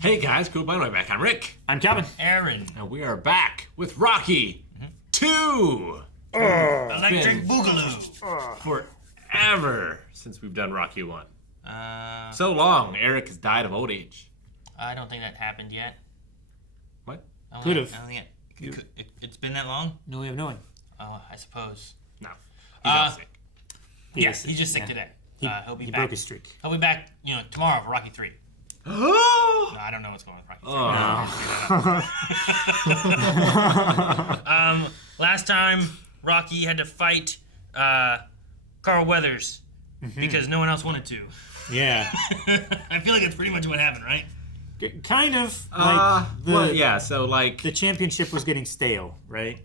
Hey guys, cool by the way back. I'm Rick. I'm Kevin. Aaron. And we are back with Rocky 2. Electric Boogaloo. Forever since we've done Rocky 1. So long, Eric has died of old age. I don't think that happened yet. What? Could have. I don't think it's been that long? No way of knowing. Oh, I suppose. No. He's out sick. Yes, he's just sick today. He'll be He back. broke his streak. He'll be back, tomorrow for Rocky 3. No, Oh! I don't know what's going on with Rocky 3. Last time, Rocky had to fight Carl Weathers because no one else wanted to. Yeah. I feel like that's pretty much what happened, right? Kind of. Like the championship was getting stale, right?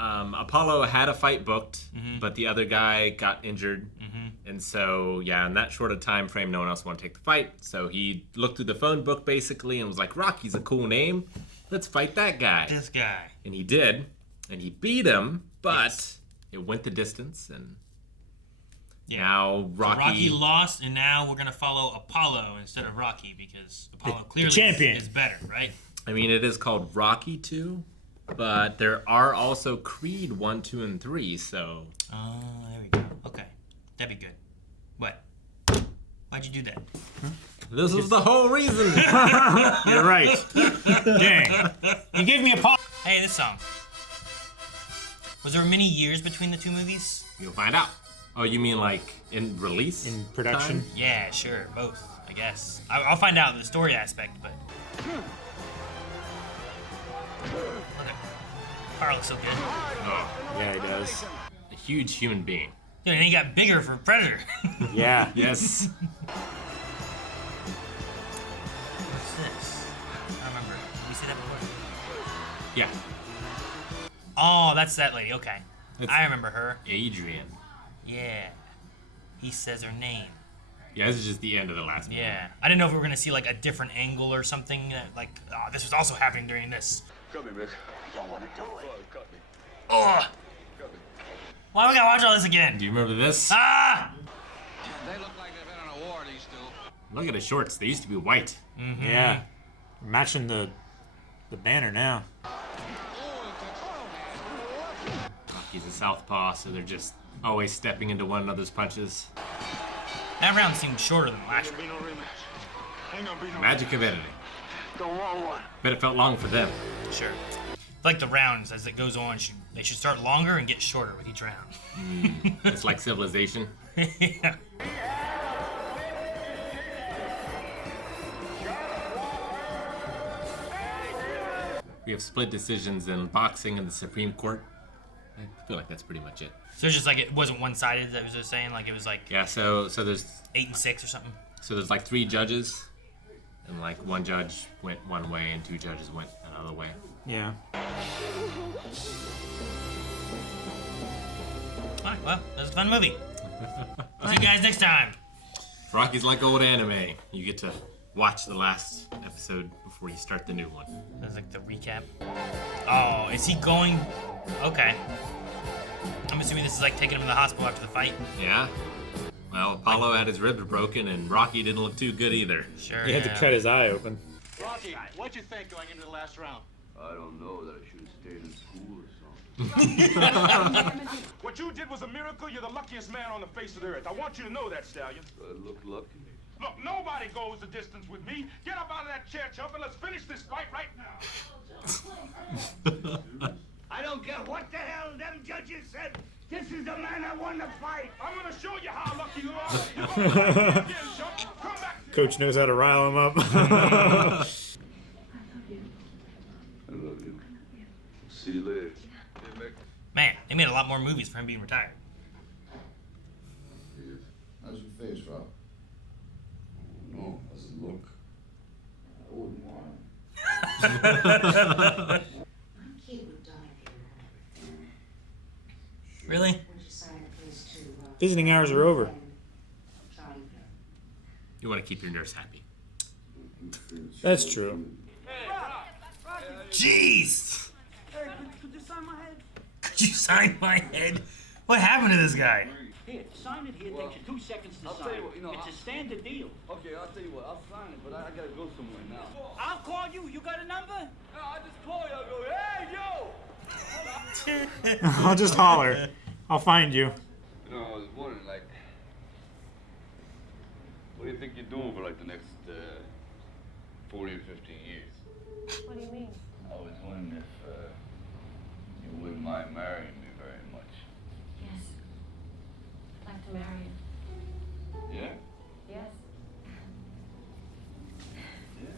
Apollo had a fight booked, but the other guy got injured. And so, in that short a time frame, no one else wanted to take the fight. So he looked through the phone book, basically, and was like, Rocky's a cool name. Let's fight that guy. This guy. And he did. And he beat him, but it went the distance. And now Rocky... So Rocky lost, and now we're going to follow Apollo instead of Rocky, because Apollo clearly is better, right? I mean, it is called Rocky 2, but there are also Creed 1, 2, and 3, so... Oh, there we go. Okay. That'd be good. What? Why'd you do that? This is the whole reason. You're right. Dang. You gave me a pop. Hey, this song. Was there many years between the two movies? You'll find out. Oh, you mean like in release? In production? time? Yeah, sure. Both, I guess. I'll find out the story aspect, but... Look at Carl looks so good. Oh, Yeah, he does. a huge human being. Dude, and he got bigger for Predator. Yeah. Yes. What's this? I remember. Did we see that before? Yeah. Oh, that's that lady. Okay. It's I remember her. Adrian. Yeah. He says her name. Yeah, this is just the end of the last movie. Yeah. I didn't know if we were going to see, like, a different angle or something. Like, this was also happening during this. Cut me, Mick. I don't want to do it. Cut me. Oh! Cut me. Why we gotta watch all this again? Do you remember this? Ah! They look like they've been on a war, these two. Look at his shorts. They used to be white. Yeah. Matching the banner now. Rocky's a southpaw, so they're just always stepping into one another's punches. That round seemed shorter than the last Be round. no rematch. Ain't gonna be no Magic of editing. The wrong one. Bet it felt long for them. Sure. It's like the rounds, as it goes on, they should start longer and get shorter with each round. It's like Civilization. Yeah. We have split decisions in boxing and the Supreme Court. I feel like that's pretty much it. So it's just like it wasn't one-sided, that was just saying? Like it was like Yeah, so there's 8 and 6 or something? like 3 judges, and like 1 judge went one way and 2 judges went another way. Yeah. Alright, well, that was a fun movie. See you guys next time. Rocky's like old anime. You get to watch the last episode before you start the new one. That's like the recap. Oh, is he going? Okay. I'm assuming this is like taking him to the hospital after the fight. Yeah? Well, Apollo had his ribs broken, and Rocky didn't look too good either. Sure. He had to cut his eye open. Rocky, what'd you think going into the last round? I don't know that I should have stayed in school or something. What you did was a miracle. You're the luckiest man on the face of the earth. I want you to know that, Stallion. I look lucky. Look, nobody goes the distance with me. Get up out of that chair, Chump, and let's finish this fight right now. I don't care what the hell them judges said. This is the man I won the fight. I'm gonna show you how lucky you are. You're gonna fight me again, Chump. Come back. Coach knows how to rile him up. I love you. See you later. Hey, Mick. Man, they made a lot more movies for him being retired. How's your face, Rob? No, how's it look? I wouldn't want it. Really? Visiting hours are over. You want to keep your nurse happy. That's true. Jeez! Hey, could you sign my head? Could you sign my head? What happened to this guy? Here, sign it here. Well, Takes you 2 seconds to I'll sign. tell you what, you know, it's a standard deal. Okay, I'll tell you what. I'll sign it, but I gotta go somewhere now. I'll call you. You got a number? No, I just call you. I'll go, hey, yo! I'll just holler. I'll find you. You know, I was wondering, like, what do you think you're doing for, like, the next 40 or 50 years? What do you mean? I was wondering if you wouldn't mind marrying me very much. Yes. I'd like to marry you. Yeah? Yes. Yeah?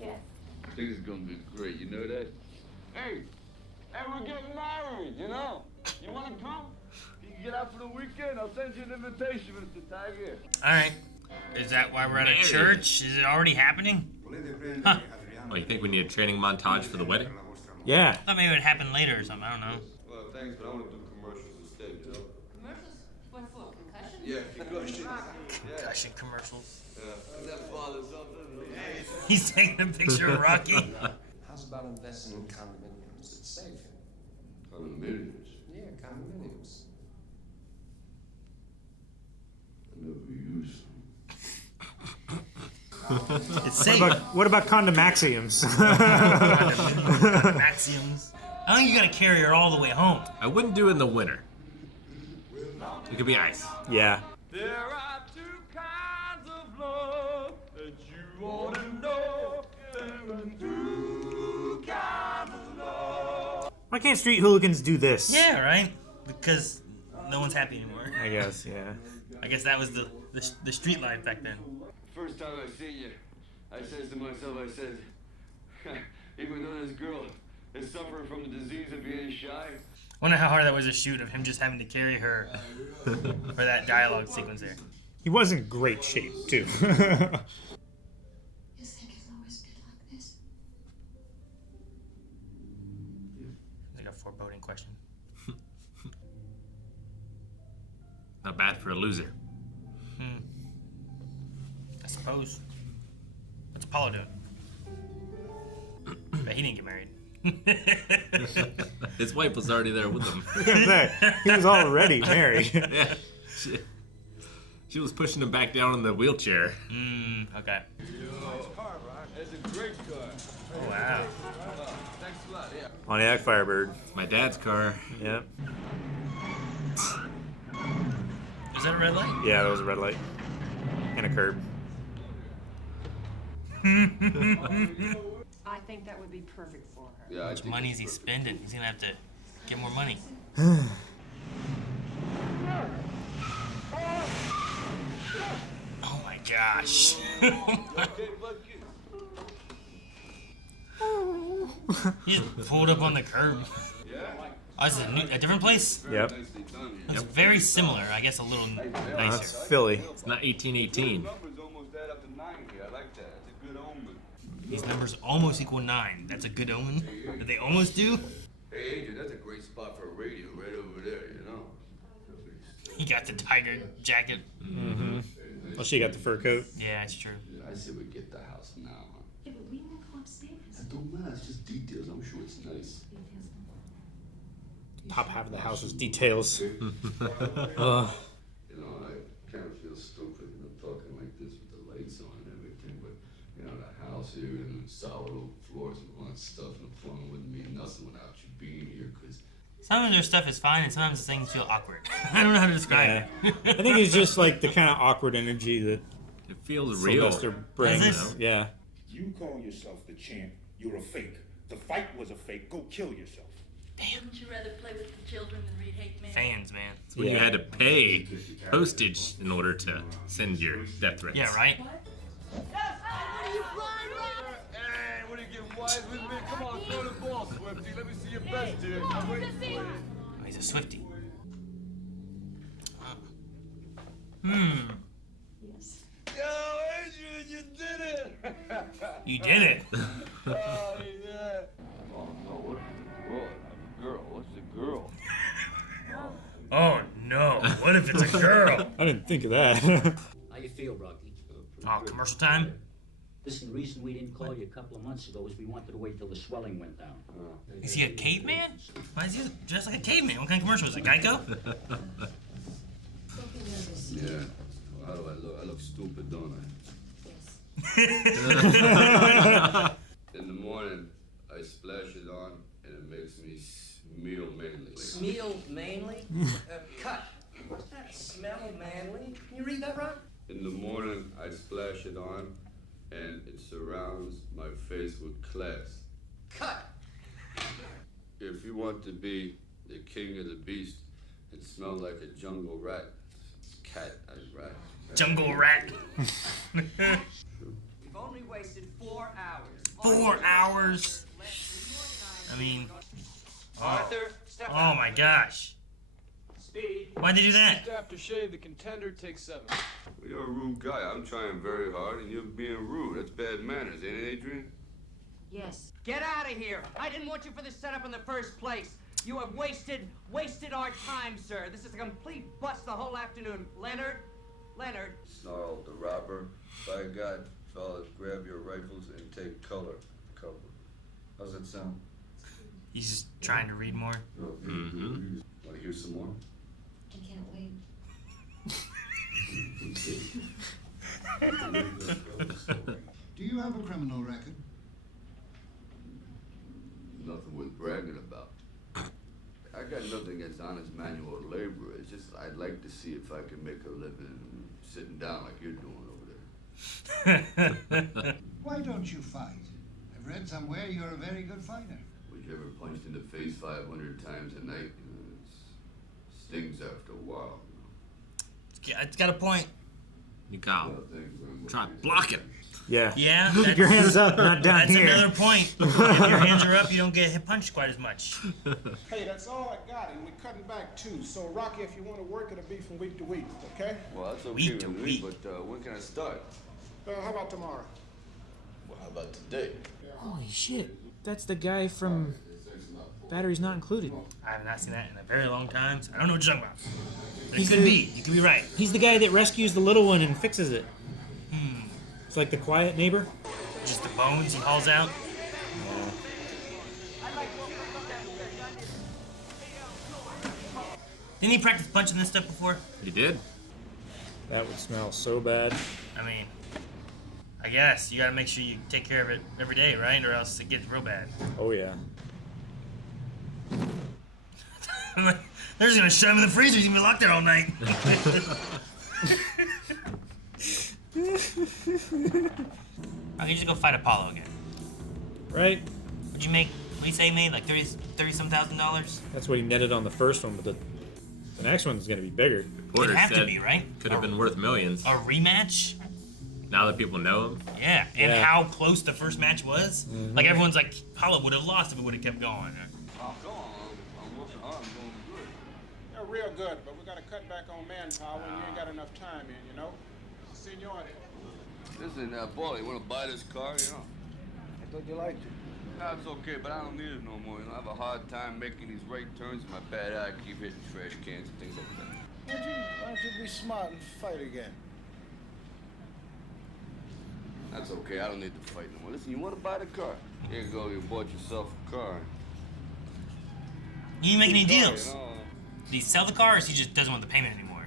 Yes. I think it's gonna be great, you know that? Hey, we're getting married, you know? You wanna come? You can get out for the weekend. I'll send you an invitation, Mr. Tiger. All right. Is that why we're at a church? Is it already happening? Huh. Oh, you think we need a training montage for the wedding? Yeah. I thought maybe it would happen later or something. I don't know. Well, thanks, but I want to do commercials instead, you know? Commercials? What for? Concussion? Yeah, concussion. Concussion commercials. Is that father something? He's taking a picture of Rocky. How's about investing in condominiums? It's safe. Condominiums. Yeah, condominiums. I never used them. It's safe. What about condomaxiums? Maxims. I think you gotta carry her all the way home. I wouldn't do it in the winter. It could be ice. Yeah. There are two kinds of love that you ought to know. There are two kinds of love. Why can't street hooligans do this? Yeah, right? Because no one's happy anymore. I guess, yeah. I guess that was the street life back then. First time I seen you, I says to myself, I said, even though this girl is suffering from the disease of being shy. Wonder how hard that was to shoot of him just having to carry her for that dialogue sequence there. He was in great shape, too. You think it's always been like this? It's like a foreboding question. Not bad for a loser. I suppose. What's Apollo doing? But he didn't get married. His wife was already there with him. He was already married. Yeah. She was pushing him back down in the wheelchair. Okay. Nice car, Rock. It's a great car. Oh, wow. Thanks a lot, yeah. Pontiac Firebird. It's my dad's car. Yep. Is that a red light? Yeah, there was a red light. And a curb. I think that would be perfect for her. Yeah, How much money is he spending? He's gonna have to get more money. Oh my gosh. He just pulled up on the curb. Oh, this is a different place? Yep. It's very similar. I guess a little nicer. That's Philly. It's not 1818. numbers almost add up to 90. I like that. It's a good omen. These numbers almost equal 9. That's a good omen. Did they almost do? Hey, Adrian, that's a great spot for a radio right over there, you know? He got the tiger jacket. Mm-hmm. Well, she got the fur coat. Yeah, that's true. I say we get the house now. Yeah, but we won't go upstairs. That don't matter. It's just details. I'm sure it's nice. Top half of the house was details. You know, I kind of feel stupid, you know, talking like this with the lights on and everything, but, you know, the house here and the solid oak floors and all that stuff, and the plumbing wouldn't mean nothing without you being here, because... Sometimes their stuff is fine, and sometimes things feel awkward. I don't know how to describe it. I think it's just like the kind of awkward energy that It feels real. Sylvester brings. Is it? Yeah. You call yourself the champ. You're a fake. The fight was a fake. Go kill yourself. Wouldn't you rather play with the children than read hate mail? Fans, man. It's when you had to pay postage in order to send your death threats. Yeah, right? Hey, what are you getting wise with me? Come on, throw the ball, Swifty. Let me see your best here. I'm waiting for you. Oh, he's a Swiftie. Yes. Yo, Adrian, you did it! You did it. Oh, yeah. Oh, no, what? Whoa, girl. What's the girl? Oh, no. What if it's a girl? I didn't think of that. How you feel, Rocky? Oh, commercial time? Listen, the reason we didn't call you a couple of months ago is we wanted to wait till the swelling went down. Is he a caveman? Why is he dressed like a caveman? What kind of commercial is it? Geico? Yeah. How do I look? I look stupid, don't I? In the morning, I splash it on, and it makes me smell manly. Smell manly? Cut. What's that? Smell manly? Can you read that right? In the morning, I splash it on, and it surrounds my face with class. Cut. If you want to be the king of the beast and smell like a jungle rat, cat, rat. Jungle rat. We've only wasted 4 hours. 4 hours. I mean, Arthur, step oh out. my gosh. Speed. Why'd they do that? Aftershave, the contender takes 7. Well, you're a rude guy. I'm trying very hard, and you're being rude. That's bad manners, ain't it, Adrian? Yes. Get out of here. I didn't want you for this setup in the first place. You have wasted our time, sir. This is a complete bust the whole afternoon. Leonard, Snarled the robber. By God, fellas, grab your rifles and take cover. How's that sound? He's just trying to read more. Mm-hmm. Want to hear some more? I can't wait. Do you have a criminal record? Nothing worth bragging about. I got nothing against honest manual labor. It's just I'd like to see if I can make a living sitting down like you're doing over there. Why don't you fight? I've read somewhere you're a very good fighter. Was you ever punched in the face 500 times a night? You know, it stings after a while. It's got a point. You got try blocking. Yeah. Yeah. Keep your hands up, not down that's here. That's another point. If your hands are up, you don't get hit punched quite as much. Hey, that's all I got, and we're cutting back too. So, Rocky, if you want to work, it'll be from week to week, okay? Well, that's okay Week with to me, week. but when can I start? How about tomorrow? Well, how about today? Holy shit. That's the guy from Batteries Not Included. I have not seen that in a very long time, so I don't know what you're talking about. But He's it could the- be. You could be right. He's the guy that rescues the little one and fixes it. It's like the quiet neighbor. Just the bones he hauls out. Didn't he practice punching this stuff before? He did. That would smell so bad. I mean, I guess you gotta make sure you take care of it every day, right? Or else it gets real bad. Oh, yeah. They're just gonna shove him in the freezer. He's gonna be locked there all night. I can just go fight Apollo again. Right? What'd you make? What you say you made? Like $30-some thousand? That's what he netted on the first one, but the next one's going to be bigger. Porter It'd have to said be, right? Could have been worth millions. A rematch? Now that people know him. Yeah, and Yeah. how close the first match was. Mhm. Like everyone's like, Apollo would have lost if it would have kept going. I'm working hard. I'm doing good. Yeah, real good, but we got to cut back on manpower, and you ain't got enough time in, you know? Seniority. Listen, boy, you want to buy this car, you know? I thought you liked it. No, it's okay, but I don't need it no more. You know, I have a hard time making these right turns. My bad eye keep hitting trash cans and things like that. Why don't you be smart and fight again? That's okay. I don't need to fight no more. Listen, you want to buy the car? Here you go. You bought yourself a car. He didn't make any Good car, deals. you know? Did he sell the car or he just doesn't want the payment anymore?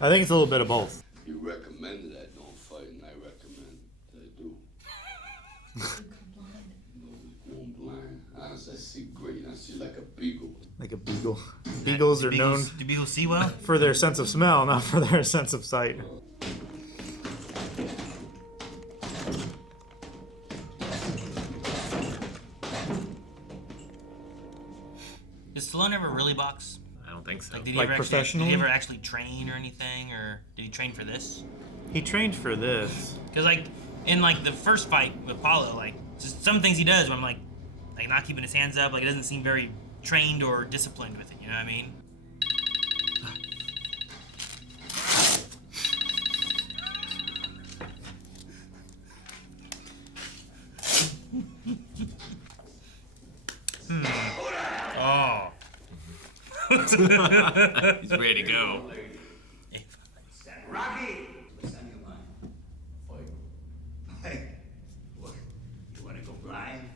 I think it's a little bit of both. You recommended I don't fight, and I recommend that I do. Going blind. Honestly, I see great. I see like a beagle. Like a beagle. Beagles are known Do beagles see well? for their sense of smell, not for their sense of sight. Does Stallone ever really box? I don't think so. Like, did Like did professionally? he ever actually train or anything, or did he train for this? He trained for this. Because like in like the first fight with Apollo, like just some things he does, where I'm like not keeping his hands up, like it doesn't seem very trained or disciplined with it. You know what I mean? Oh. He's ready to go. Rocky! What's on your mind? Hey, what? You wanna go blind?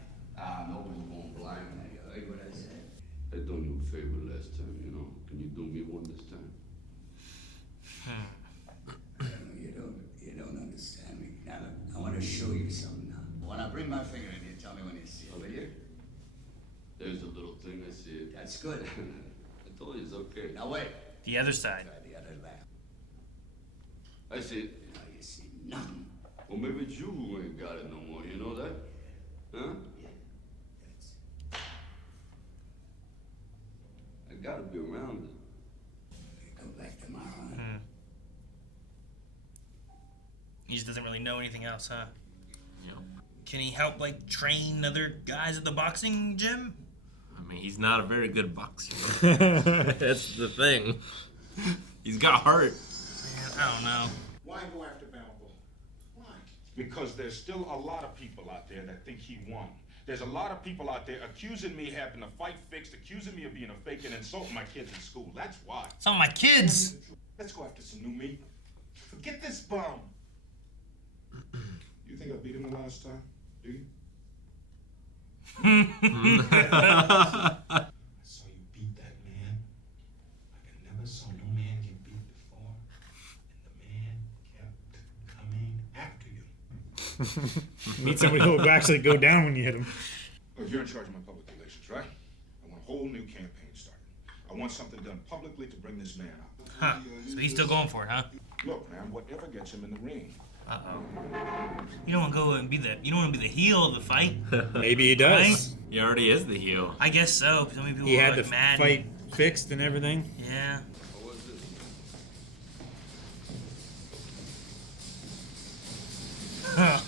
Nobody's going blind. You heard what I said? I done you a favor last time, you know. Can you do me one this time? show you something now. When I bring my finger in here, tell me when you see it. Over here? There's a little thing, I see it. That's good. I told you it's okay. Now wait. The other side. Try the other lap. I see it. Now you see nothing. Well, maybe it's you who ain't got it no more, you know that? Huh? Yeah, that's it. I gotta be around it. You come back tomorrow, huh? He just doesn't really know anything else, huh? Yep. Can he help, like, train other guys at the boxing gym? I mean, he's not a very good boxer. That's the thing. He's got heart. Man, I don't know. Why go after Balboa? Why? Because there's still a lot of people out there that think he won. There's a lot of people out there accusing me of having a fight fixed, accusing me of being a fake, and insulting my kids in school. That's why. Some of my kids. Let's go after some new meat. Forget this bum. You think I beat him the last time? Do you? I saw you beat that man like I never saw no man get beat before. And the man kept coming after you. Need somebody who will actually go down when you hit him. Look, you're in charge of my public relations, right? I want a whole new campaign started. I want something done publicly to bring this man up. Huh. So he's still going for it, huh? Look, man, whatever gets him in the ring. Uh-oh. You don't want to go and be the. You don't want to be the heel of the fight. Maybe he does. Right? He already is the heel. I guess so. So many people He were had like the mad. fight fixed and everything. Yeah. What was this? Huh.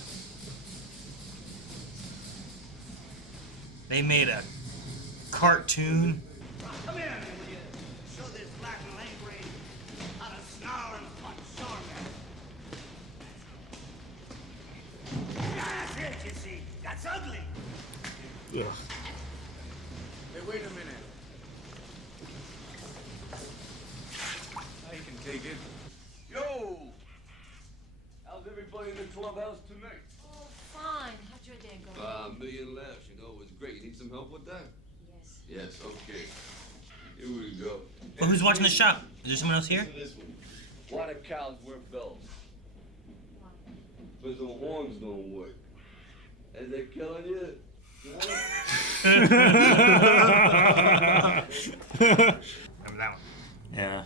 They made a cartoon. Come here, will you? Show this black and language how to snarl and punch song. That's it, you see. That's ugly. Ugh. Hey, wait a minute. I can take it. Yo! How's everybody in the clubhouse tonight? Oh, fine. How'd your day go? A million laughs, you know, it was great. You need some help with that? Yes. Yes, okay. Here we go. Well, who's watching the shop? Is there someone else here? This one. Why do cows wear bells? Because the horns don't work. Is they killing you? Remember that one? Yeah.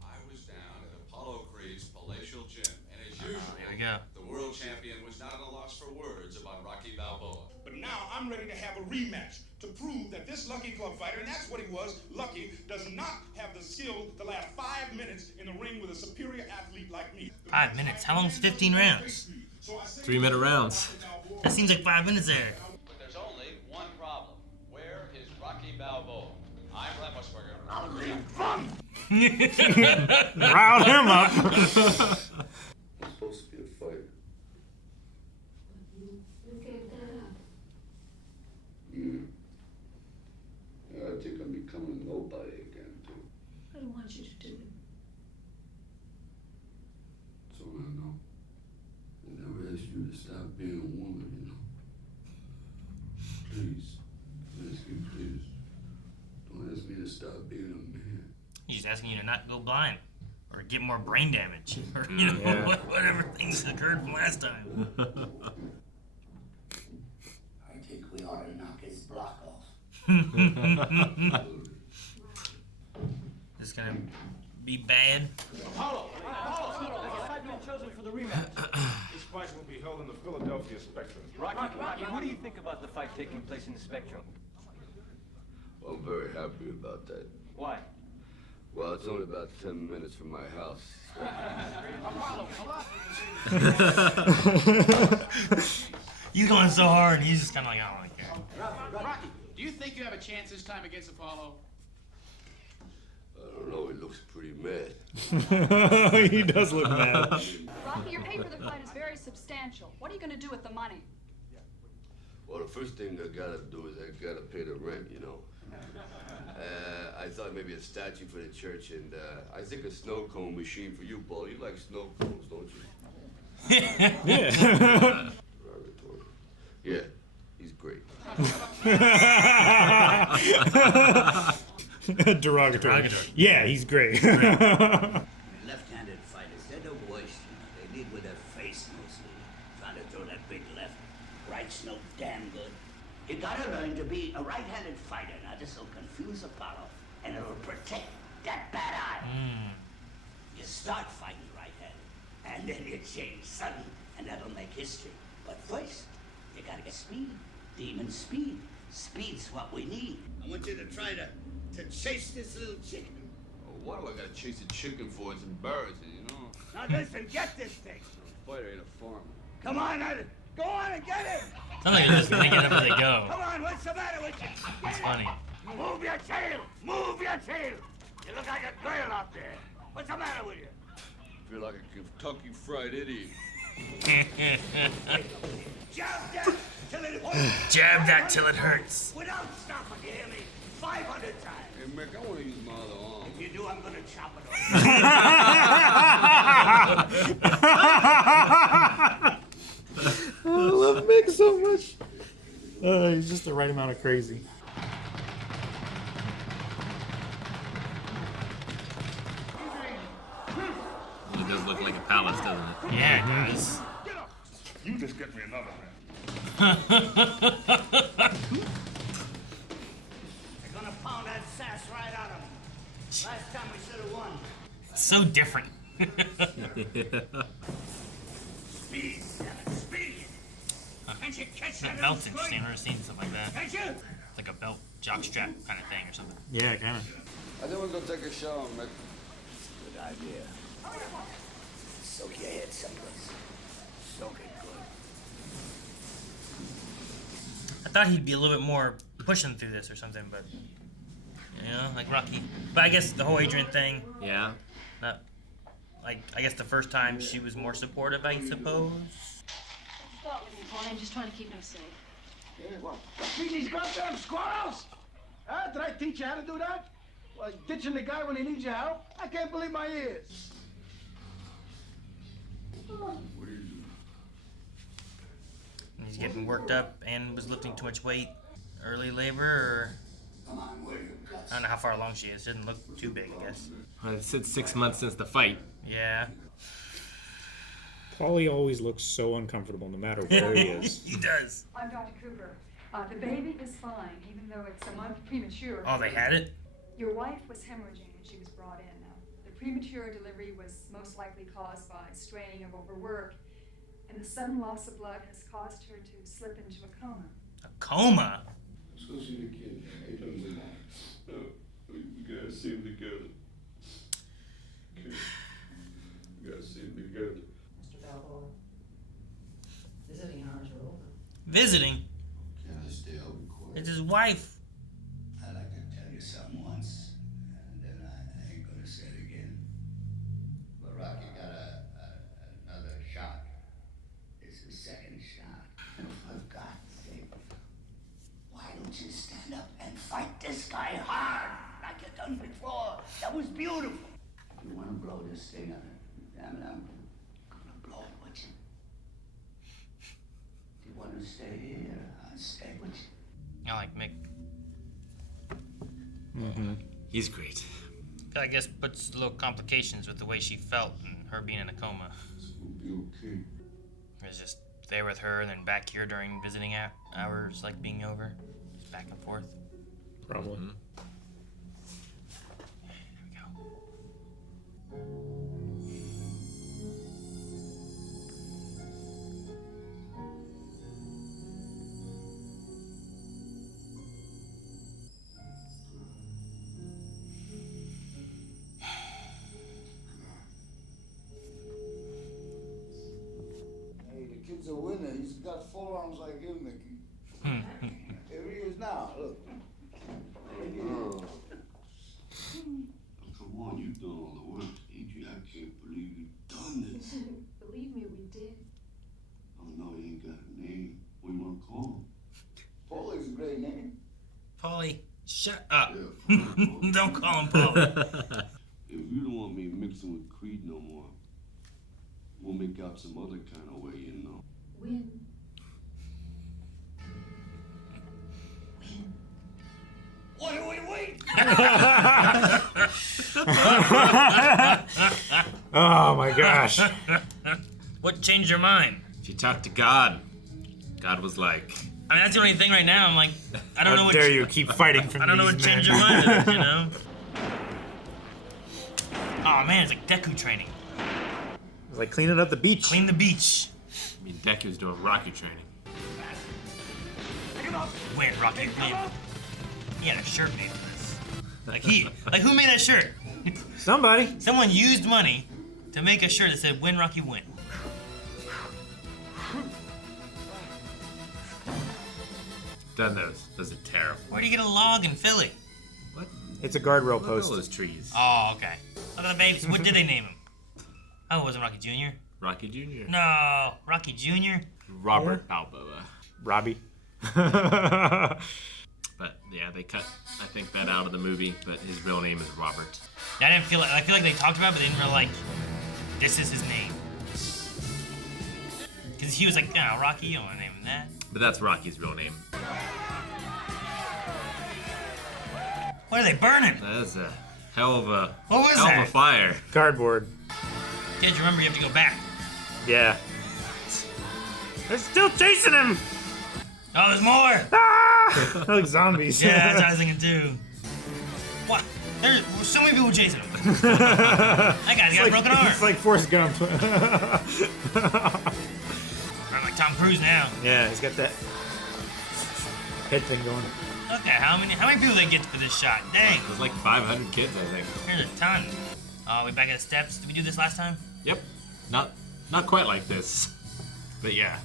I was down at Apollo Creed's palatial gym, and as usual, There we go. the world champion was not at a loss for words about Rocky Balboa. But now I'm ready to have a rematch to prove that this Lucky Club fighter, and that's what he was, Lucky, does not have the skill to last 5 minutes in the ring with a superior athlete like me. 5 minutes. How long's 15 rounds? 3-minute rounds. That seems like 5 minutes there. But there's only one problem. Where is Rocky Balboa? I'm Lemmusburger. Riled him up. It's supposed to be a fight. You gave that up. Yeah, I think I'm becoming nobody again, too. I don't want you to do it. That's all I know. I never asked you to stop being a woman, you know. Please. I'm asking you, please. Don't ask me to stop being a man. He's just asking you to not go blind. Or get more brain damage. Or, you know, Yeah. whatever things occurred from last time. I think we ought to knock his block off. This is gonna be bad. Apollo! I've been chosen for the rematch. This fight will be held in the Philadelphia Spectrum. Rocky, what do you think about the fight taking place in the Spectrum? Well, I'm very happy about that. Why? Well, it's only about 10 minutes from my house. You going so hard, and he's just kind of like, I don't really care. Rocky, do you think you have a chance this time against Apollo? I don't know, he looks pretty mad. He does look mad. Rocky, your pay for the fight is very substantial. What are you going to do with the money? Well, the first thing I gotta do is I gotta pay the rent, you know. I thought maybe a statue for the church, and I think a snow cone machine for you, Paul. You like snow cones, don't you? Yeah. Yeah, he's great. Derogatory. Yeah, he's great. Left-handed fighters, they're the worst. They lead with their face mostly. Trying to throw that big left. Right's no damn good. You gotta learn to be a right-handed fighter. Now, this'll confuse Apollo, and it'll protect that bad eye. You start fighting right-handed, and then you change sudden, and that'll make history. But first, you gotta get speed. Demon speed. Speed's what we need. I want you to try to chase this little chicken. Oh, what do I gotta chase a chicken for? It's embarrassing, you know? Now listen, get this thing. A fighter ain't a farmer. Come on, go on and get him. Sounds like they're just making up as they go. Come on, what's the matter with you? It's funny. Move your tail. Move your tail. You look like a girl out there. What's the matter with you? I feel like a Kentucky Fried Idiot. Jab that till it hurts. Jab that till it hurts. Without stopping, you hear me? 500 times. Hey, Mick, I want to use my other arm. If you do, I'm gonna chop it off. I love Mick so much. He's just the right amount of crazy. It does look like a palace, doesn't it? Yeah, it does. You just get me another man. They're gonna pound that sass right out of him. Last time we should have won. It's so different. Speed, speed. Can't you catch That that? belt's interesting. I've never seen something like that. Can't you? It's like a belt jockstrap kind of thing or something. Yeah, kind of. I think we'll go take a shower, Mick. Good idea. Soak your head someplace. Soak it good. I thought he'd be a little bit more pushing through this or something, but you know, like Rocky. But I guess the whole Adrian thing. Yeah. Not like I guess the first time she was more supportive, I suppose. Stop with me, Paul. I'm just trying to keep him safe. Yeah, well, feed these goddamn squirrels? Huh? Did I teach you how to do that? Like ditching the guy when he needs your help? I can't believe my ears. What are you doing? And he's getting worked up and was lifting too much weight. Early labor, or I don't know how far along she is. Didn't look too big, I guess. It said 6 months since the fight. Yeah. Paulie always looks so uncomfortable no matter where he is. He does. I'm Dr. Cooper. The baby is fine, even though it's a month premature. Oh, they had it? Your wife was hemorrhaging when she was brought in. The premature delivery was most likely caused by straining of overwork, and the sudden loss of blood has caused her to slip into a coma. A coma? Let's go see the kid. Hey, tell me we gotta see him together. Okay. We gotta see him together. Mr. Balboa, visiting hours are over. Visiting? Can I stay out and quiet? It's his wife. I'd like to tell you something once, and then I ain't gonna say it again. But Rocky got another shot. It's the second shot. And for God's sake, why don't you stand up and fight this guy hard, like you done before? That was beautiful. You wanna blow this thing on it? Damn it, I'm gonna blow it with you. Do you wanna stay here? I'll stay with you. I like Mick. Mm-hmm. He's great. I guess puts little complications with the way she felt and her being in a coma. We'll be okay. It was just there with her and then back here during visiting hours, like being over. Just back and forth. Probably. Mm-hmm. There we go. Hey, the kid's a winner. He's got forearms like you, Mickey. Here he is now. Look. Come on, you done all the work, Adrian. I can't believe you done this. Believe me, we did. Oh no, he ain't got a name. What do you want to call him? Paulie's a great name. Paulie, shut up. Yeah. Don't call him Paulie. If you don't want me mixing with Creed no more, we'll make out some other kind of way, you know. When? What do we wait? Oh my gosh. What changed your mind? If you talk to God. God was like, I mean, that's the only thing right now. I'm like, I don't know what. How dare you keep fighting from I don't know what these men. changed your mind, you know? Oh man, it's like Deku training. It's like cleaning up the beach. Clean the beach. I mean, Deku's doing Rocky training. Win, Rocky, win. He had a shirt made for this. Like who made that shirt? Somebody. Someone used money to make a shirt that said "Win, Rocky, win." Done those. Those are terrible. Where do you get a log in Philly? What? It's a guardrail Look at post. all those trees. Oh, okay. Look at the babies. What did they name him? Oh, it wasn't Rocky Jr.? Rocky Jr. No, Rocky Jr.? Robert Balboa. Robbie. But yeah, they cut, I think, that out of the movie, but his real name is Robert. I didn't feel like, I feel like they talked about it, but they didn't really like, this is his name. Because he was like, no, Rocky, you don't want to name him that. But that's Rocky's real name. What are they burning? That's a hell of a What was hell that? of a fire. Cardboard. Kids, remember you have to go back. Yeah. They're still chasing him! Oh, there's more! Ah! Like zombies. Yeah, that's what I was thinking too. What? There's so many people chasing him. That guy's got a broken arm. It's like Forrest Gump. I'm like Tom Cruise now. Yeah, he's got that head thing going. Okay, how many people they get for this shot? Dang. There's like 500 kids, I think. Here's a ton. Oh, we back at the steps. Did we do this last time? Yep. Not quite like this. But yeah.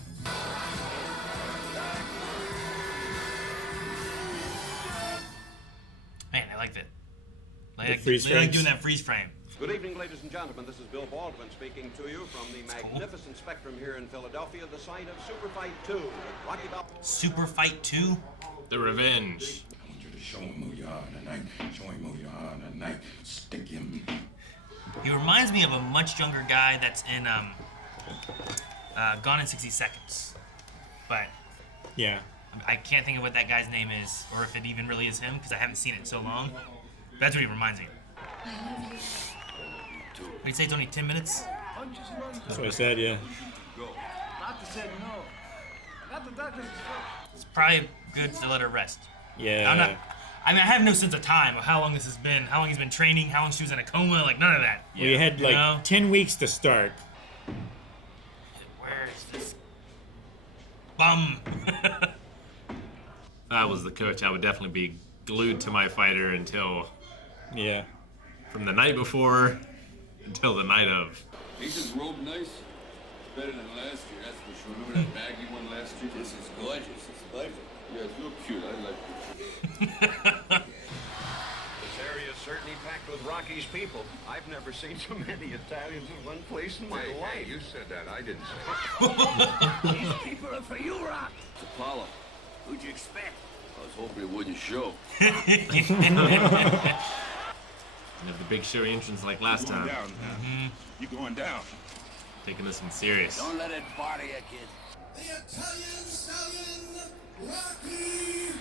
Man, I liked it. The freeze they like frames. doing that freeze frame. Good evening, ladies and gentlemen. This is Bill Baldwin speaking to you from the magnificent Spectrum here in Philadelphia, the site of Super Fight 2 with Rocky Balboa. Super Fight 2? The Revenge. I want you to show him who you are tonight. Show him who you are tonight. Stick him. He reminds me of a much younger guy that's in Gone in 60 Seconds. But Yeah. I can't think of what that guy's name is, or if it even really is him, because I haven't seen it in so long. That's what he reminds me of. What do you say, it's only 10 minutes? That's what I said, yeah. Doctor said no. I got the doctor's It's probably good to let her rest. Yeah. I mean, I have no sense of time of how long this has been, how long he's been training, how long she was in a coma, like none of that. We had like know? 10 weeks to start. Where is this bum? If I was the coach, I would definitely be glued to my fighter until... Yeah. From the night before until the night of. Ain't this robe nice? Better than last year, that's for sure. Remember that bag you won last year? This is gorgeous. It's delightful. Yeah, it's real cute. I like it. This area is certainly packed with Rocky's people. I've never seen so many Italians in one place in my life. Hey, you said that. I didn't say it. These people are for you, Rock. It's Apollo. Who'd you expect? I was hoping it wouldn't show. And have the big showy entrance like last time. Down, You going down. Taking this one serious. Don't let it bother you, kid. The Italian Stallion, Rocky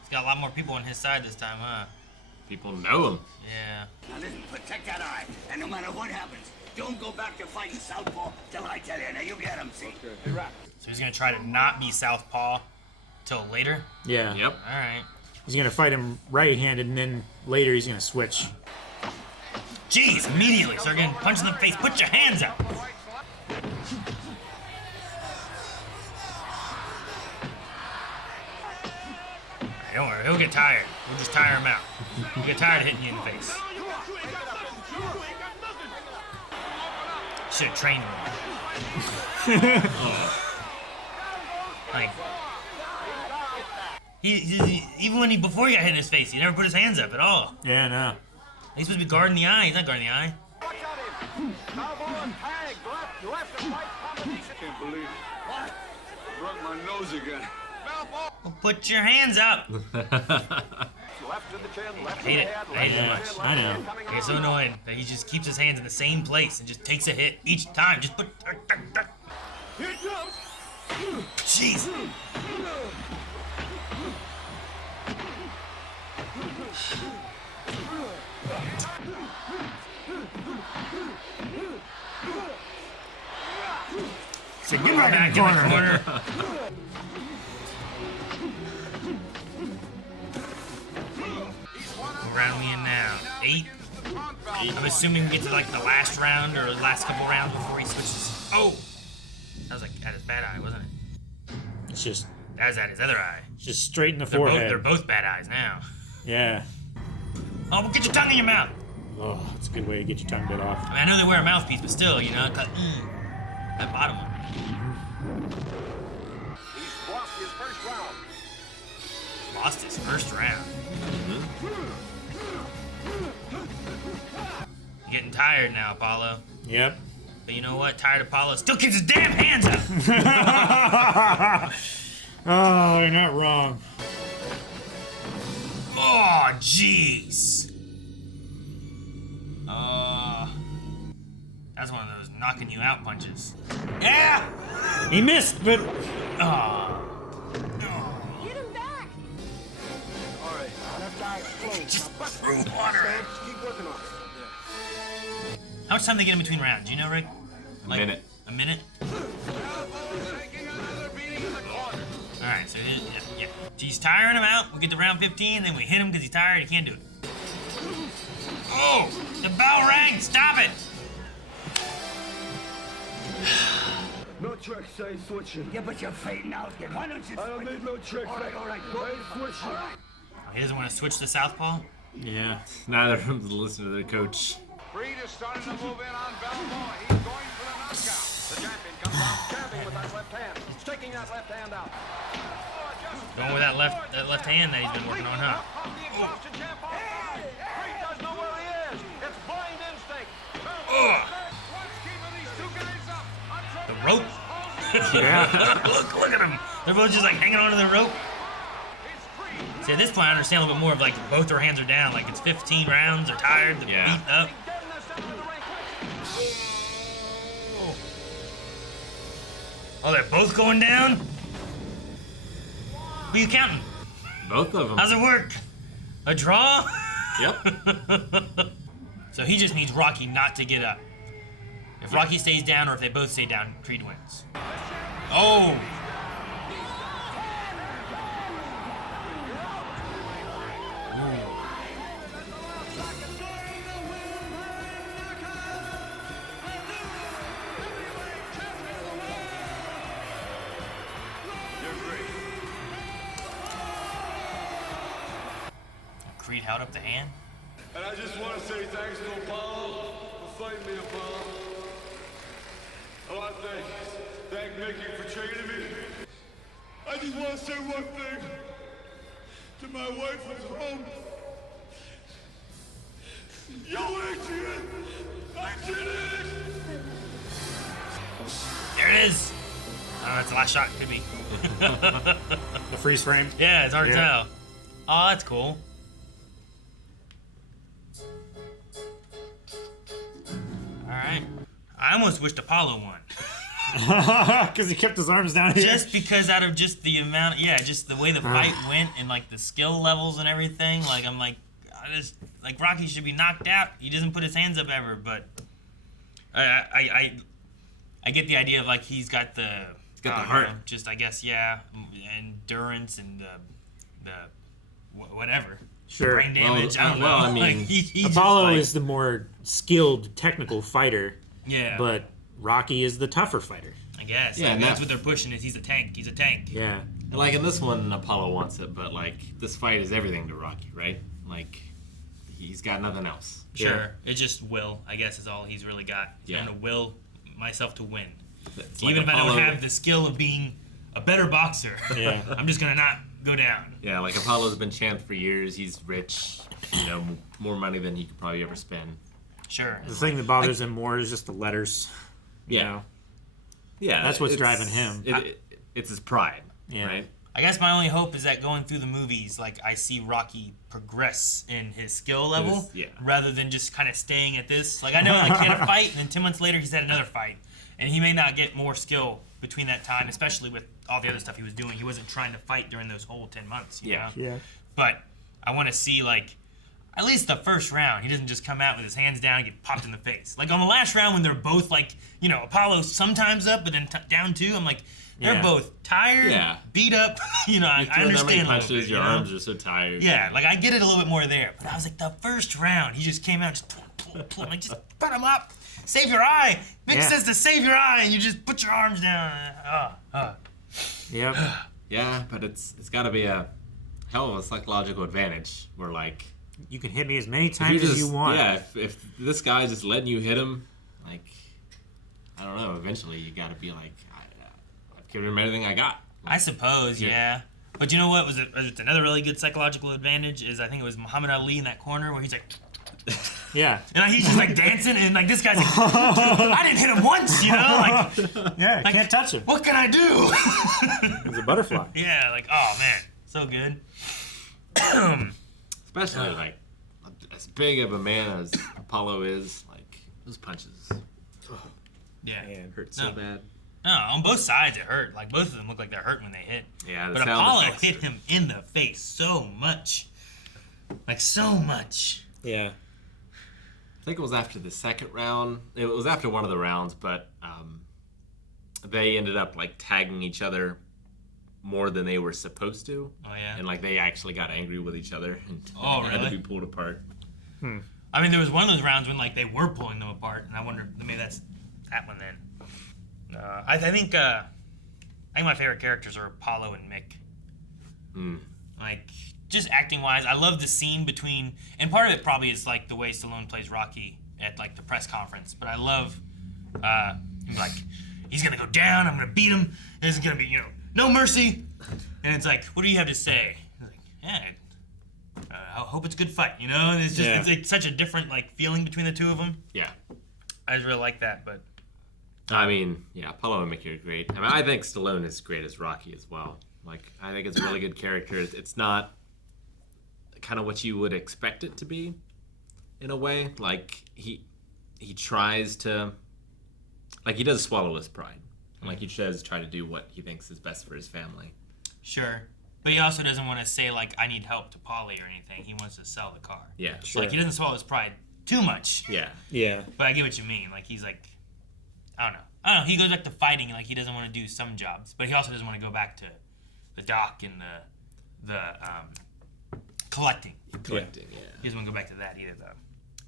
He's got a lot more people on his side this time, huh? People know him. Yeah. Now listen, protect that eye, and no matter what happens, don't go back to fighting Southpaw till I tell you. Now you get him, see? Hey, Rock. So he's gonna try to not be Southpaw till later? Yeah. Yep. Alright. He's gonna fight him right-handed, and then later he's gonna switch. Jeez, immediately start getting punched in the face. Put your hands up. Don't worry, he'll get tired. We'll just tire him out. He'll get tired of hitting you in the face. Should have trained him. Like, even before he got hit in his face, he never put his hands up at all. Yeah, no. He's supposed to be guarding the eye. He's not guarding the eye. Can't believe it. What? Broke my nose again. Well, put your hands up. Left to the chin, left to the Hate it. head, I hate it left so to the much. I know. I get so annoyed that he just keeps his hands in the same place and just takes a hit each time. Just put. Here it comes. Jeez. Say, get back in the corner. What round are we in now? 8? I'm assuming we get to like the last round or the last couple rounds before he switches. Oh! That was like at his bad eye, wasn't it? It's just... That was at his other eye. Just straight in the forehead. They're both bad eyes now. Yeah. Oh, well, get your tongue in your mouth! Oh, that's a good way to get your tongue bit off. I mean, I know they wear a mouthpiece, but still, you know, that bottom one. He's lost his first round. Lost his first round. You're getting tired now, Apollo. Yep. But you know what? Tired Apollo still keeps his damn hands up! Oh, you're not wrong. Oh, jeez. That's one of those knocking you out punches. Yeah! He missed, but... Oh. Get him back! All right, left eye closed. Just through water. Keep working on it. How much time they get in between rounds? Do you know, Rick? A minute. A minute? Alright, so yeah. He's tiring him out. We get to round 15, then we hit him because he's tired. He can't do it. Oh! The bell rang! Stop it! No tricks, I ain't switching. Yeah, but you're fading out. Then why don't you? I don't need no tricks. All right. I ain't switching. All right. He doesn't want to switch to southpaw? Yeah. Neither of them to listen to their coach. Creed is starting to move in on Balboa. He's going for the knockout. The champion comes out jabbing with that left hand. He's taking that left hand out. Going with that left hand that he's been working on, huh? Creed doesn't know where he is. It's blind instinct. The rope? Yeah. look at them. They're both just like hanging onto the rope. See, at this point, I understand a little bit more of like both their hands are down. Like it's 15 rounds, they're tired, they're beaten up. Oh, they're both going down? Who are you counting? Both of them. How's it work? A draw? Yep. So he just needs Rocky not to get up. If Rocky stays down or if they both stay down, Creed wins. Oh! Creed held up the hand. And I just want to say thanks to Apollo for fighting me, Apollo. I want to thank Mickey for training me. I just want to say one thing to my wife who's home. Yo, Adrian! I did it! There it is! Oh, that's the last shot. Could be. The freeze frame? Yeah, it's hard to tell. Oh, that's cool. Alright. I almost wished Apollo won. Because he kept his arms down here. Just because out of just the amount, just the way the fight went and like the skill levels and everything, like I'm like, Rocky should be knocked out. He doesn't put his hands up ever, but I get the idea of like he's got the heart. Just I guess endurance and the whatever. Sure. Brain damage. I don't know. I mean, like, he Apollo just, is the more skilled technical fighter. Yeah. But Rocky is the tougher fighter. I guess. Yeah, like, and that's what they're pushing is he's a tank. He's a tank. Yeah. And like in this one, Apollo wants it, but like this fight is everything to Rocky, right? Like he's got nothing else. Sure. Yeah. It's just will, I guess, is all he's really got. Yeah. And to will myself to win. It's Even like if I Apollo- don't have the skill of being a better boxer, Yeah. I'm just gonna not go down. Yeah, like Apollo's been champ for years. He's rich, more money than he could probably ever spend. Sure. The thing that bothers him more is just the letters. You know? Yeah, That's what's it's- driving him. It's his pride, Yeah. right? I guess my only hope is that going through the movies, like I see Rocky progress in his skill level, rather than just kind of staying at this. Like I know, like he had a fight, and then 2 months later he's had another fight, and he may not get more skill between that time, especially with all the other stuff he was doing. He wasn't trying to fight during those whole 10 months. You know? Yeah. But I want to see like at least the first round, he doesn't just come out with his hands down and get popped in the face. Like on the last round when they're both like, you know, Apollo's sometimes up, but then down 2, I'm like, they're both tired, beat up. You know, I understand. Punches, your arms are so tired. Yeah, like I get it a little bit more there. But I was like, the first round, he just came out, just pull, like just put him up, save your eye. Mick says to save your eye, and you just put your arms down. Yep. Yeah, but it's got to be a hell of a psychological advantage where like. You can hit me as many times as you want. Yeah, if this guy's just letting you hit him, like, I don't know, eventually you got to be like, I've given him everything I got. I suppose, yeah. But you know what was another really good psychological advantage is I think it was Muhammad Ali in that corner where he's like, yeah, and he's just like dancing and like this guy's like, I didn't hit him once, you know, like, yeah, like, can't touch him. What can I do? He's a butterfly. Yeah, like oh man, so good. Especially like as big of a man as Apollo is, like those punches. Yeah, hurt so bad. No, on both sides it hurt. Like both of them look like they're hurt when they hit. Yeah, but Apollo hit him in the face so much, like so much. Yeah. I think it was after the second round. It was after one of the rounds, but they ended up like tagging each other more than they were supposed to. Oh yeah. And like they actually got angry with each other and really? had to be pulled apart. I mean, there was one of those rounds when like they were pulling them apart, and I wonder maybe that's that one then. I think my favorite characters are Apollo and Mick. Like just acting wise, I love the scene between, and part of it probably is like the way Stallone plays Rocky at like the press conference. But I love like he's gonna go down. I'm gonna beat him. There's gonna be no mercy. And it's like, what do you have to say? He's like, yeah, I hope it's a good fight. And it's just it's such a different like feeling between the two of them. Yeah, I just really like that. But I mean, yeah, Apollo and Mick are great. I mean, I think Stallone is great as Rocky as well. Like, I think it's a really good character. It's not kind of what you would expect it to be, in a way. Like, he tries to, like, he does swallow his pride. Like, he does try to do what he thinks is best for his family. Sure. But he also doesn't want to say, like, I need help to Polly or anything. He wants to sell the car. Yeah, sure. Like, he doesn't swallow his pride too much. Yeah. Yeah. But I get what you mean. Like, he's like, I don't know. He goes back to fighting. Like, he doesn't want to do some jobs. But he also doesn't want to go back to the dock and the collecting. Collecting, yeah. He doesn't want to go back to that either, though.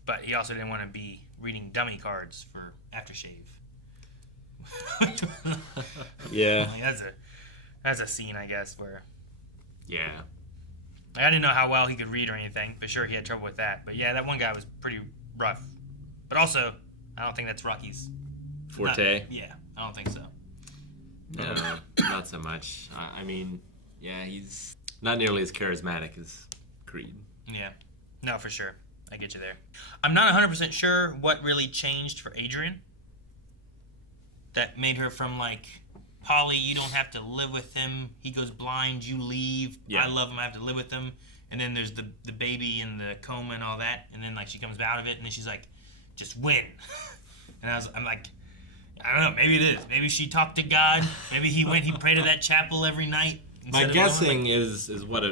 But he also didn't want to be reading dummy cards for aftershave. Yeah. Like, that's a scene, I guess, where... Yeah. Like, I didn't know how well he could read or anything, but sure, he had trouble with that. But yeah, that one guy was pretty rough. But also, I don't think that's Rocky's... forte? Yeah, I don't think so. No, not so much. I mean, yeah, he's not nearly as charismatic as Creed. Yeah. No, for sure. I get you there. I'm not 100% sure what really changed for Adrian. That made her from, like, Polly, you don't have to live with him. He goes blind, you leave. Yeah. I love him, I have to live with him. And then there's the baby and the coma and all that. And then, like, she comes out of it, and then she's like, just win. And I'm like, I don't know, maybe it is. Maybe she talked to God. Maybe he prayed at that chapel every night. My guessing is what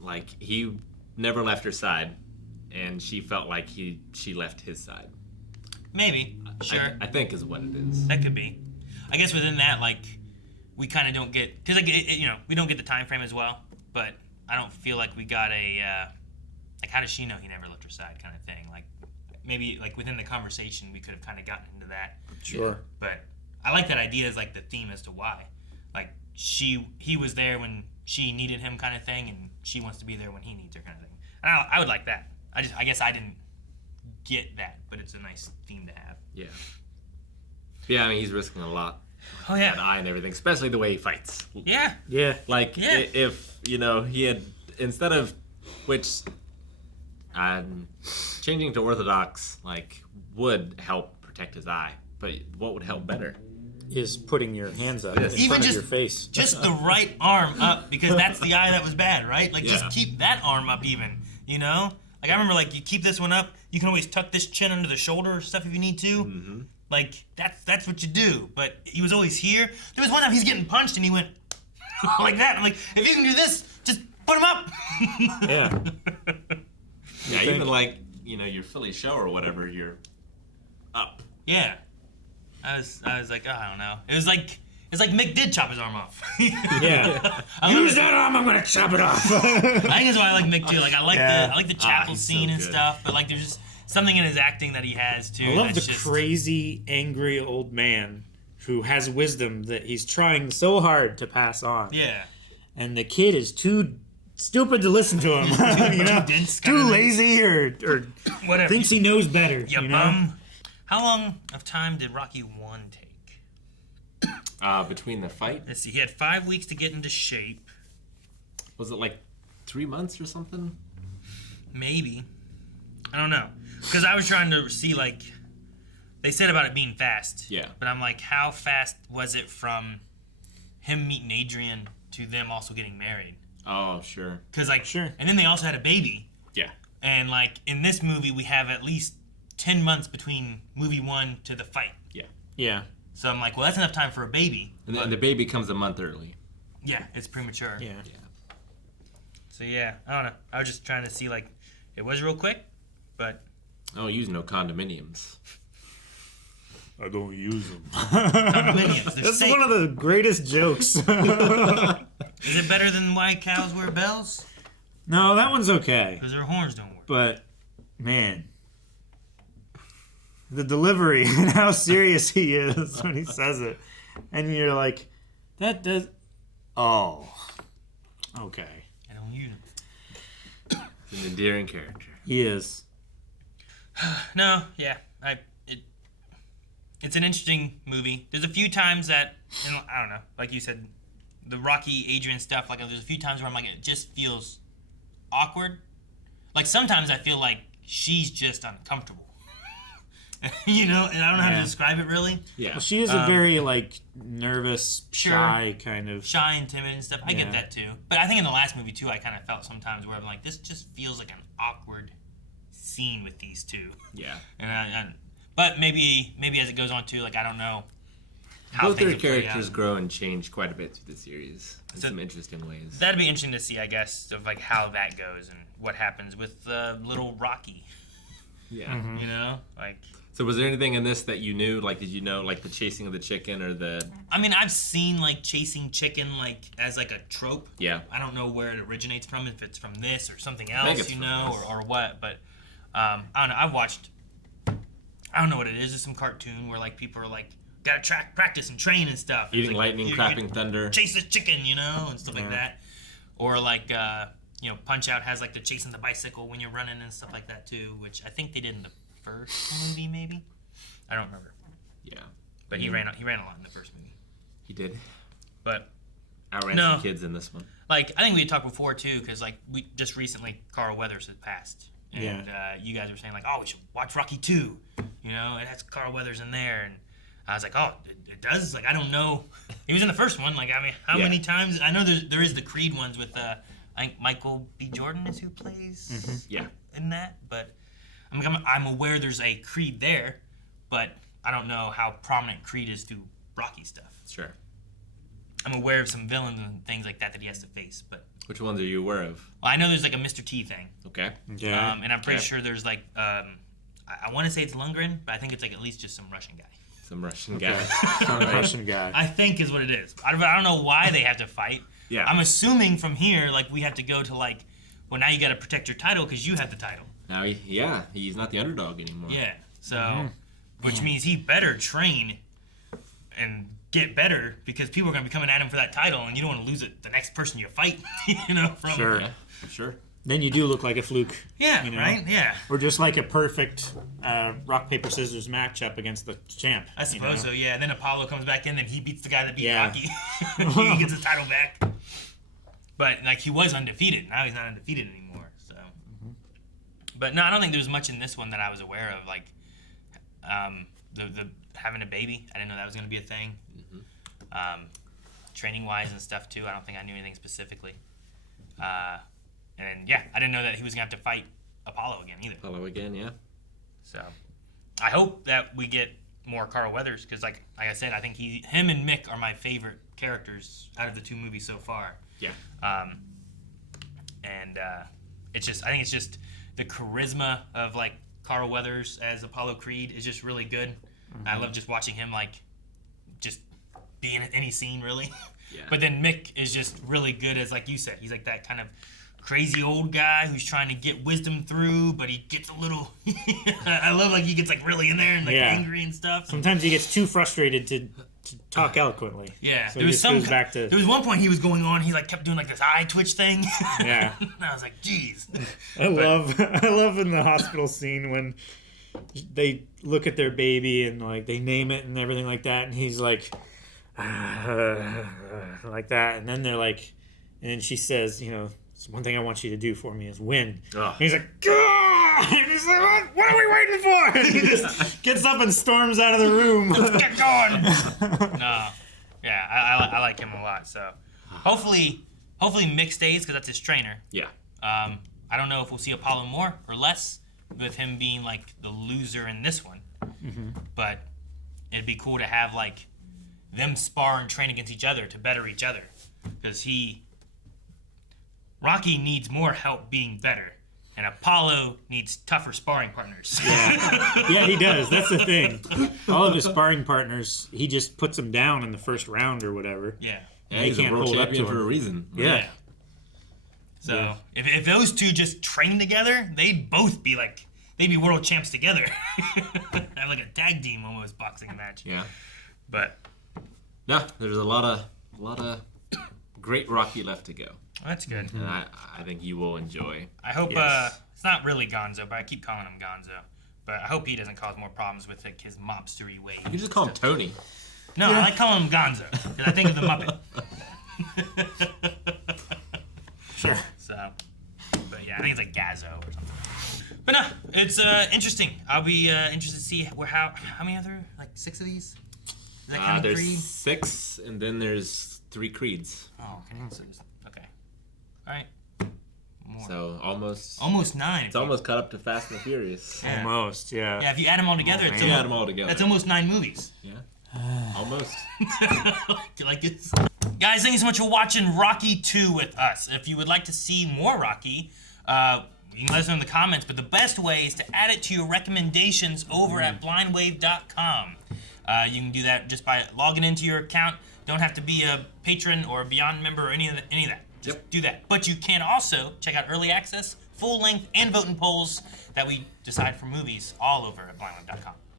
like, he never left her side, and she felt like she left his side. Maybe, sure. I think is what it is. That could be. I guess within that, like, we kind of don't get, because, like, we don't get the time frame as well, but I don't feel like we got a, like, how does she know he never left her side kind of thing? Like, maybe, like, within the conversation, we could have kind of gotten into that. Sure. But I like that idea as, like, the theme as to why. Like, he was there when she needed him kind of thing, and she wants to be there when he needs her kind of thing. And I would like that. I guess I didn't get that, but it's a nice theme to have. Yeah. Yeah, I mean, he's risking a lot. Oh, yeah. That eye and everything, especially the way he fights. Yeah. Yeah. Like, if, he had, instead of, which, changing to Orthodox, like, would help protect his eye. But what would help better? Is putting your hands up in front of your face. Just the right arm up, because that's the eye that was bad, right? Like, just keep that arm up even, Like, I remember, like, you keep this one up, you can always tuck this chin under the shoulder or stuff if you need to. Mm-hmm. Like, that's what you do. But he was always here. There was one time he's getting punched and he went like that. I'm like, if you can do this, just put him up. Yeah. Yeah, even like, your Philly show or whatever, you're up. Yeah. I was like, oh, I don't know. It's like Mick did chop his arm off. Yeah. Use that arm, I'm gonna chop it off. I think that's why I like Mick too. Like I like the chapel scene and stuff, but like there's just something in his acting that he has too. I love the crazy, angry old man who has wisdom that he's trying so hard to pass on. Yeah. And the kid is too stupid to listen to him. Too lazy or whatever. Thinks he knows better. How long of time did Rocky 1 take? Between the fight? Let's see. He had 5 weeks to get into shape. Was it like 3 months or something? Maybe. I don't know. Because I was trying to see, like, they said about it being fast. Yeah. But I'm like, how fast was it from him meeting Adrian to them also getting married? Oh, sure. Because, like, and then they also had a baby. Yeah. And, like, in this movie, we have at least 10 months between movie 1 to the fight. Yeah. Yeah. So I'm like, well, that's enough time for a baby. And then the baby comes a month early. Yeah, it's premature. Yeah. So, yeah, I don't know. I was just trying to see, like, it was real quick, but... I don't use no condominiums. I don't use them. Condominiums. That's one of the greatest jokes. Is it better than Why Cows Wear Bells? No, that one's okay. Because their horns don't work. But, man, the delivery and how serious he is when he says it. And you're like, that does... Oh. Okay. I don't use them. He's an endearing character. He is. No, yeah. It's an interesting movie. There's a few times that, and I don't know, like you said, the Rocky, Adrian stuff, like there's a few times where I'm like, it just feels awkward. Like sometimes I feel like she's just uncomfortable. And I don't know how to describe it really. Yeah. Well, she is a very, like, nervous, shy kind of... Shy and timid and stuff. I get that too. But I think in the last movie too, I kind of felt sometimes where I'm like, this just feels like an awkward scene with these two. Yeah. And but maybe as it goes on too, like I don't know how both their things will play characters out. grow and change quite a bit through the series in some interesting ways. That'd be interesting to see, I guess, of like how that goes and what happens with little Rocky. Yeah. Mm-hmm. Like. So was there anything in this that you knew? Like, did you know, like, the chasing of the chicken or the... I mean, I've seen, like, chasing chicken, like, as, like, a trope. Yeah. I don't know where it originates from, if it's from this or something else, or what. But, I don't know. I've watched... I don't know what it is. It's some cartoon where, like, people are, like, gotta practice and train and stuff. Eating like, lightning, clapping thunder. Chase this chicken, and stuff like that. Or, like, Punch-Out has, like, the chasing the bicycle when you're running and stuff like that, too, which I think they did in the first movie, maybe. I don't remember. Yeah, but he ran a lot in the first movie. He did, but outran some kids in this one. Like I think we had talked before too, because like we just recently Carl Weathers had passed, and you guys were saying like, oh, we should watch Rocky 2. It has Carl Weathers in there, and I was like, oh, it does. Like I don't know, he was in the first one. Like I mean, how many times? I know there is the Creed ones with I think Michael B. Jordan is who plays in that, but. I'm aware there's a Creed there, but I don't know how prominent Creed is through Rocky stuff. Sure. I'm aware of some villains and things like that he has to face, but... Which ones are you aware of? Well, I know there's like a Mr. T thing. Okay. Yeah. And I'm pretty sure there's like... I want to say it's Lundgren, but I think it's like at least just some Russian guy. Some Russian guy. Some Russian guy. I think is what it is. I don't know why they have to fight. Yeah. I'm assuming from here, like, we have to go to like... Well, now you got to protect your title because you have the title. Now, he's not the underdog anymore. Yeah, so, which means he better train and get better because people are going to be coming at him for that title, and you don't want to lose it the next person you fight, from. Sure. Yeah, sure. Then you do look like a fluke. Yeah, right? Yeah. Or just like a perfect rock, paper, scissors matchup against the champ. I suppose so, yeah. And then Apollo comes back in, and he beats the guy that beat Rocky. He gets the title back. But, like, he was undefeated. Now he's not undefeated anymore, so. But, no, I don't think there was much in this one that I was aware of. Like, the having a baby, I didn't know that was going to be a thing. Training-wise and stuff, too, I don't think I knew anything specifically. And, yeah, I didn't know that he was going to have to fight Apollo again, either. Apollo again, yeah. So, I hope that we get more Carl Weathers, because, like I said, I think him and Mick are my favorite characters out of the two movies so far. Yeah. And it's just, I think it's just the charisma of like Carl Weathers as Apollo Creed is just really good. I love just watching him like just be in any scene really. Yeah. But then Mick is just really good as, like you said, he's like that kind of crazy old guy who's trying to get wisdom through, but he gets a little. I love like he gets like really in there and like angry and stuff. Sometimes he gets too frustrated to talk eloquently. Yeah, so there was one point he was going on. He like kept doing like this eye twitch thing. Yeah, and I was like, "Geez." I love in the hospital scene when they look at their baby and like they name it and everything like that, and he's like, like that, and then they're like, and then she says, you know, one thing I want you to do for me is win. And he's like, Gah! And he's like, what are we waiting for? And he just gets up and storms out of the room. Let's get going. No, yeah, I like him a lot. So hopefully Mick stays because that's his trainer. Yeah. I don't know if we'll see Apollo more or less with him being like the loser in this one, but it'd be cool to have like them spar and train against each other to better each other because Rocky needs more help being better, and Apollo needs tougher sparring partners. Yeah, he does. That's the thing. All of his sparring partners, he just puts them down in the first round or whatever. Yeah. Yeah, he's a world champion for a reason. Yeah. So if those two just train together, they'd be world champs together. Have like a tag team almost boxing match. Yeah. But yeah, there's a lot of great Rocky left to go. That's good. And I think you will enjoy. I hope it's not really Gonzo, but I keep calling him Gonzo. But I hope he doesn't cause more problems with like his mobstery ways. You can just call him Tony. No, I like calling him Gonzo because I think of the Muppet. Sure. So, but yeah, I think it's like Gazzo or something. But no, it's interesting. I'll be interested to see how many other, like 6 of these? Is that kind of there's Creed? 6, and then there's 3 Creeds. Oh, okay. All right. More. So almost 9. It's almost caught up to Fast and the Furious. Yeah. Almost, yeah. Yeah, if you add them all together, that's almost 9 movies. Yeah. Almost. Like it's... Guys, thank you so much for watching Rocky 2 with us. If you would like to see more Rocky, you can let us know in the comments, but the best way is to add it to your recommendations over at blindwave.com. You can do that just by logging into your account. Don't have to be a patron or a Beyond member or any of that. Just do that. But you can also check out early access, full length, and voting polls that we decide for movies all over at blindwave.com.